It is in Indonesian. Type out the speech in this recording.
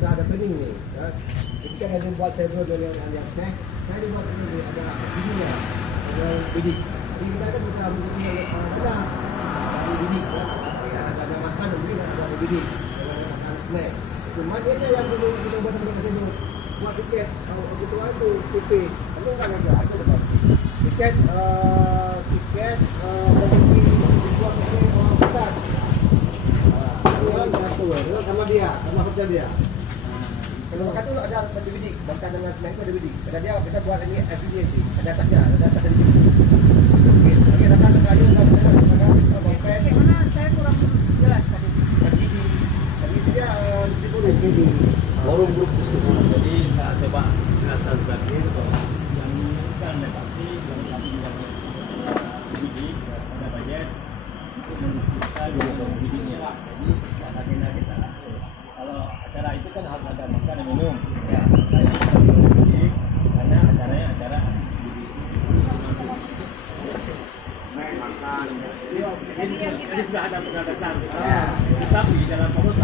sudah ada training nih. Ya. Ketika saya membuat server dengan alias saya dibuat ini ada bidinya, ada bidik. Jadi kita kan bisa menggunakan ada bidik, ya. Ada makan, mungkin ada bidik, ada makan snack. Cuma dia yang dulu kita buat sampai itu buat tiket. Kalau itu PP, kamu nggak ada betul. Tiket komisi buat orang besar. Itu sama dia, sama hotel dia. Kalau makan itu ada bidik, makan dengan snack itu ada bidik. Karena dia kita buat ini efisiensi, ada tasnya, ada data dari bidik. Oke, datang sekali nggak bisa makan bongpen. Bagaimana saya kurang jelas tadi. Tadi dia di forum grup diskusi. Jadi saya coba asal sebagai yang bukan pasti yang kami bidik ada budget untuk mendiskusikan bidiknya. Jadi agenda kita kalau acara itu kan harus ada makan dan minum. Ya. Karena acaranya acara makan. Jadi sudah ada dasar. Tapi dalam proses